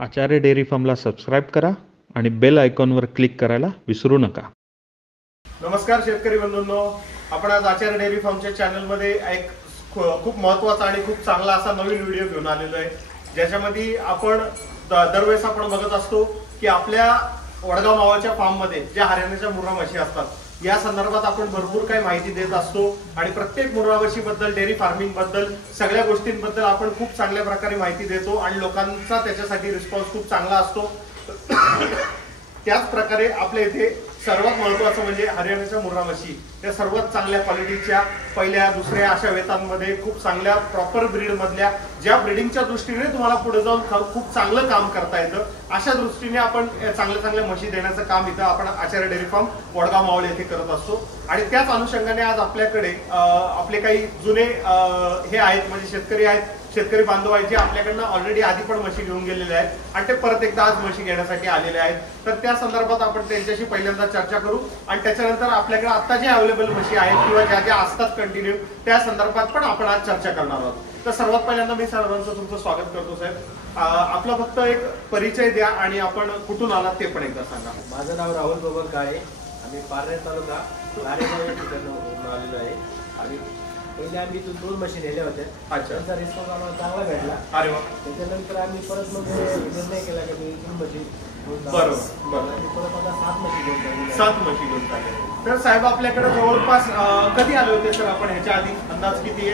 आचार्य dairy फार्मला subscribe करा आणि bell आयकॉनवर क्लिक करायला विसरू नका. नमस्कार शेतकरी बंधूंनो, आपण आज आचार्य डेअरी फार्मच्या चॅनलमध्ये एक खूप महत्त्वाचा आणि खूप चांगला असा नवीन व्हिडिओ घेऊन आलेलो आहे, ज्याच्यामध्ये आपण दरवेळेस आपण बघत असतो की आपल्या वडगाव मावाच्या फार्ममध्ये ज्या हरियाणाच्या मुर्रा म्हशी असतात या संदर्भात आपण भरपूर काही माहिती देत असतो आणि प्रत्येक मुर्रा म्हशीबद्दल, डेअरी फार्मिंग बद्दल, सगळ्या गोष्टींबद्दल आपण खूप चांगल्या प्रकारे माहिती देतो आणि लोकांचा त्याच्यासाठी रिस्पॉन्स खूप चांगला असतो. त्याच प्रकारे आपल्या इथे सर्वात महत्त्वाचं म्हणजे हरियाणाच्या मुर्रा म्हशी त्या सर्वात चांगल्या क्वालिटीच्या पहिल्या दुसऱ्या अशा वेतांमध्ये खूप चांगल्या प्रॉपर ब्रीड मधल्या, ज्या ब्रीडिंगच्या दृष्टीने तुम्हाला पुढे जाऊन खूप चांगलं काम करता येतं अशा दृष्टीने आपण चांगल्या म्हशी देण्याचं काम इथं आपण आचार्य डेअरी फार्म वडगाव मावळ येथे करत असतो. आणि त्याच अनुषंगाने आज आपल्याकडे आपले काही जुने हे आहेत, म्हणजे शेतकरी आहेत, शेतकरी बांधव आहेत जे आपल्याकडनं ऑलरेडी आधी पण म्हशी घेऊन गेलेले आहेत आणि ते परत एकदा आज म्हशी घेण्यासाठी आलेले आहेत. तर त्या संदर्भात आपण त्यांच्याशी पहिल्यांदा चर्चा करू आणि त्याच्यानंतर आपल्याकडे आता जे अवेलेबल म्हशी आहेत किंवा ज्या ज्या असतात कंटिन्यू त्या संदर्भात पण आपण आज चर्चा करणार आहोत. तर सर्वात पहिल्यांदा मी सर्वांचं तुमचं स्वागत करतो साहेब. आपला फक्त एक परिचय द्या आणि आपण कुठून आलात ते पण एकदा सांगा. माझं नाव राहुल बबन काळे, आम्ही पारनेर तालुका लाडेगाव या ठिकाणी आलेलो आहे. आणि पहिले आम्ही इथून 2 म्हशी नेल्या होत्या. त्यांचा रिस्पॉन्स आम्हाला चांगला भेटला. अरे वा. त्याच्यानंतर आम्ही परत मग निर्णय केला की मी 2 म्हशी बरोबर आणि परत आता 7 म्हशी घेऊन 7 म्हशी घेऊन टाकल्या. तर साहेब आपल्याकडे जवळपास कधी आले होते सर आपण ह्याच्या आधी? अंदाज किती?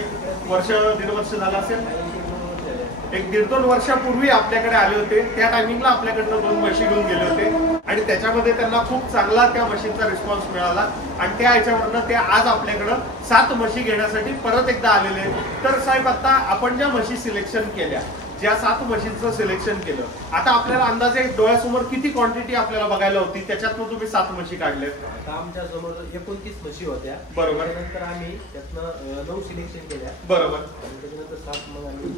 वर्ष दीड वर्ष झालं असेल? 1-1.5-2 वर्षापूर्वी आपल्याकडे आले होते. त्या टायमिंगला आपल्याकडनं 2 म्हशी घेऊन गेले होते आणि त्याच्यामध्ये त्यांना खूप चांगला त्या म्हशींचा रिस्पॉन्स मिळाला आणि त्या ह्याच्यावरनं ते आज आपल्याकडं 7 म्हशी घेण्यासाठी परत एकदा आलेले आहेत. तर साहेब आता आपण ज्या म्हशी सिलेक्शन केल्या, ज्या 7 म्हशींचं सिलेक्शन केलं, आता आपल्याला अंदाजे डोळ्यासमोर किती क्वांटिटी आपल्याला बघायला होती, त्याच्यातनं तुम्ही 7 म्हशी काढल्या? आता आमच्या समोर 29 म्हशी होत्या. बरोबर. त्यानंतर आम्ही त्यातनं 9 सिलेक्शन केल्या. बरोबर. आणि त्याच्यानंतर 7 मग आम्ही.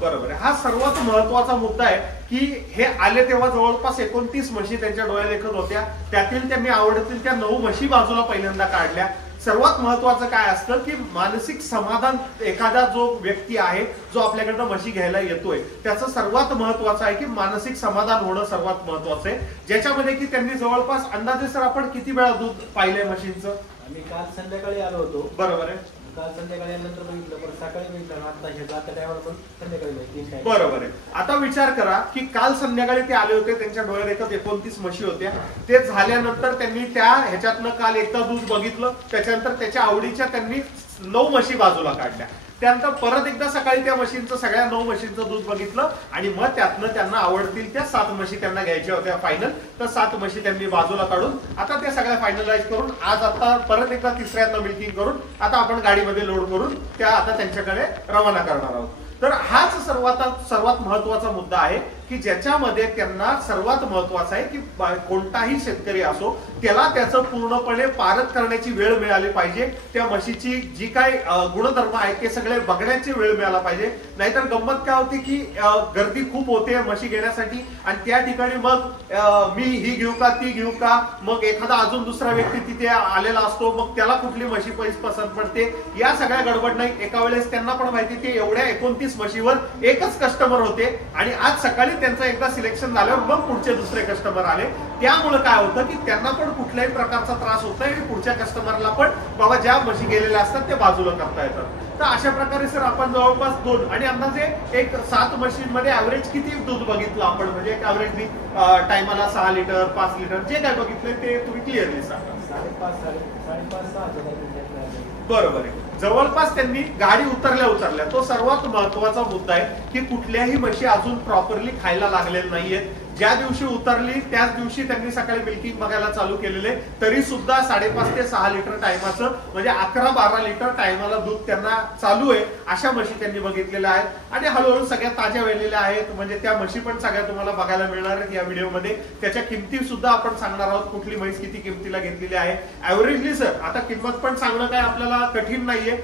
बरोबर. हा सर्वात महत्वाचा मुद्दा आहे की हे आले तेव्हा जवळपास 29 म्हशी त्यांच्या डोळ्यात देखत होत्या. त्यातील त्यांनी आवडतील त्या 9 म्हशी बाजूला पहिल्यांदा काढल्या. सर्वात महत्वाचं काय असतं की मानसिक समाधान, एखादा जो व्यक्ती आहे जो आपल्याकडनं म्हशी घ्यायला येतोय त्याचं सर्वात महत्वाचं आहे की मानसिक समाधान होणं सर्वात महत्वाचं आहे, ज्याच्यामध्ये की त्यांनी जवळपास अंदाजे सर आपण किती वेळा दूध पाहिलंय म्हशींचं? आम्ही काल संध्याकाळी आलो होतो. बरोबर आहे. काल संध्याकाळी आल्यानंतर बघितलं, परत सकाळी बघितलं, आता हे जाता टायमाला पण संध्याकाळी माहिती. बरोबर आहे. आता विचार करा की काल संध्याकाळी ते आले होते, त्यांच्या डोळ्यात एकच 29 म्हशी होत्या. ते झाल्यानंतर त्यांनी त्या ह्याच्यातनं काल एकदा दूध बघितलं, त्याच्यानंतर त्याच्या आवडीच्या त्यांनी 9 म्हशी बाजूला काढल्या. त्यानंतर परत एकदा सकाळी त्या म्हशींचं, सगळ्या 9 म्हशींचं दूध बघितलं आणि मग त्यातनं त्यांना आवडतील त्या 7 म्हशी त्यांना घ्यायच्या होत्या फायनल. तर 7 म्हशी त्यांनी बाजूला काढून आता त्या सगळ्या फायनलाइज करून आज आता परत एकदा तिसऱ्यांदा मिल्किंग करून आता आपण गाडीमध्ये लोड करून त्या आता त्यांच्याकडे रवाना करणार आहोत. तर हाच सर्वात महत्वाचा मुद्दा आहे की ज्याच्यामध्ये त्यांना सर्वात महत्वाचं आहे की कोणताही शेतकरी असो त्याला त्याचं पूर्णपणे पारख करण्याची वेळ मिळाली पाहिजे. त्या म्हशीची जी काय गुणधर्म आहेत ते सगळे बघण्याची वेळ मिळाला पाहिजे. नाहीतर गंमत काय होती की गर्दी खूप होते म्हशी घेण्यासाठी आणि त्या ठिकाणी मग मी ही घेऊ का ती घेऊ का, मग एखादा अजून दुसरा व्यक्ती तिथे आलेला असतो, मग त्याला कुठली म्हशी पसंत पडते, या सगळ्या गडबड नाही. एका वेळेस त्यांना पण माहिती ते एवढ्या 29 म्हशीवर एकच कस्टमर होते आणि आज सकाळी त्यांचं एकदा सिलेक्शन झाल्यावर मग पुढचे दुसरे कस्टमर आले. त्यामुळे काय होतं की त्यांना पण कुठल्याही प्रकारचा त्रास होत नाही आणि पुढच्या कस्टमरला पण बाबा ज्या म्हशी गेलेल्या असतात ते बाजूला करता येतात. तर अशा प्रकारे सर आपण जवळपास 2 आणि अंदाजे एक 7 म्हशींमध्ये ॲव्हरेज किती दूध बघितलं आपण, म्हणजे एक ॲव्हरेजली टायमाला 6 लिटर 5 लिटर जे काय बघितले ते तुम्ही क्लिअरली सांगा. 5.5-6. बरोबर आहे. जवळपास त्यांनी गाडी उतरल्या तो सर्वात महत्वाचा मुद्दा आहे की कुठल्याही म्हशी अजून प्रॉपरली खायला लागलेल्या नाहीयेत. ज्या दिवशी उतरली त्याच दिवशी त्यांनी सकाळी मिल्किंग बघायला चालू केलेले, तरी सुद्धा 5.5 ते 6 लिटर टायमाचं, म्हणजे 11-12 लिटर टायमाला दूध त्यांना चालू आहे अशा म्हशी त्यांनी बघितलेल्या आहेत. आणि हळूहळू सगळ्या ताज्या वेळलेल्या आहेत, म्हणजे त्या म्हशी पण सगळ्या तुम्हाला बघायला मिळणार आहेत या व्हिडिओमध्ये. त्याच्या किमती सुद्धा आपण सांगणार आहोत, कुठली म्हैस किती किमतीला घेतलेली आहे. ऍव्हरेजली सर आता किंमत पण सांगणं काय आपल्याला कठीण नाहीये.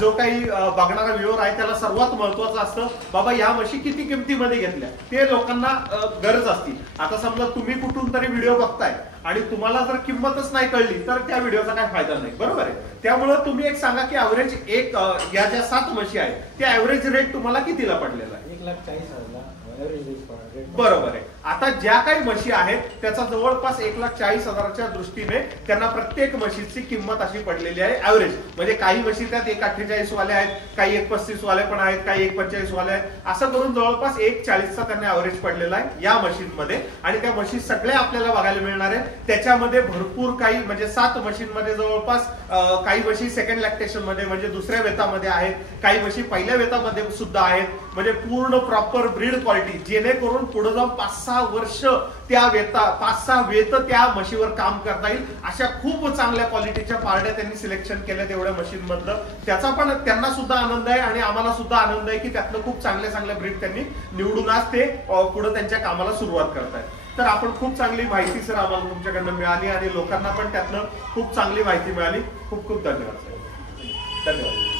जो काही बघणारा व्ह्यूअर आहे त्याला सर्वात महत्वाचं असतं बाबा या म्हशी किती किमतीमध्ये घेतल्या, ते लोकांना गरज असती. आता समजा तुम्ही कुठून तरी व्हिडिओ बघताय आणि तुम्हाला जर किंमतच नाही कळली तर त्या व्हिडिओचा काय फायदा नाही, बरोबर आहे. त्यामुळे तुम्ही एक सांगा की ऍव्हरेज या ज्या 7 म्हशी आहेत त्या ऍव्हरेज रेट तुम्हाला कितीला पडलेला आहे? 1,40,000. बरोबर आहे. आता ज्या काही म्हशी आहेत त्याचा जवळपास 1,40,000च्या दृष्टीने त्यांना प्रत्येक म्हशीची किंमत अशी पडलेली आहे ऍव्हरेज. म्हणजे काही म्हशी त्यात 1,48 वाले आहेत, काही 1,35 वाले पण आहेत, काही 1,45 वाले आहेत, असं करून जवळपास 1,40चा त्यांना ऍव्हरेज पडलेला आहे या म्हशींमध्ये. आणि त्या म्हशी सगळ्या आपल्याला बघायला मिळणार आहे. त्याच्यामध्ये भरपूर काही म्हणजे 7 म्हशींमध्ये जवळपास काही म्हशी सेकंड लॅक्टेशन मध्ये म्हणजे दुसऱ्या वेतामध्ये आहेत, काही म्हशी पहिल्या वेतामध्ये सुद्धा आहेत. म्हणजे पूर्ण प्रॉपर ब्रीड क्वालिटी, जेणेकरून पुढे जाऊन 5-6 वर्ष त्या 5-6 वेत त्या म्हशीवर काम करता येईल अशा खूप चांगल्या क्वालिटीच्या पारड्या त्यांनी सिलेक्शन केल्या तेवढ्या मशीनमधलं. त्याचा पण त्यांना सुद्धा आनंद आहे आणि आम्हाला सुद्धा आनंद आहे की त्यातलं खूप चांगल्या ब्रीड त्यांनी निवडून आज ते पुढे त्यांच्या कामाला सुरुवात करतायत. तर आपण खूप चांगली माहिती सर आम्हाला तुमच्याकडनं मिळाली आणि लोकांना पण त्यातनं खूप चांगली माहिती मिळाली. खूप खूप धन्यवाद सर. धन्यवाद.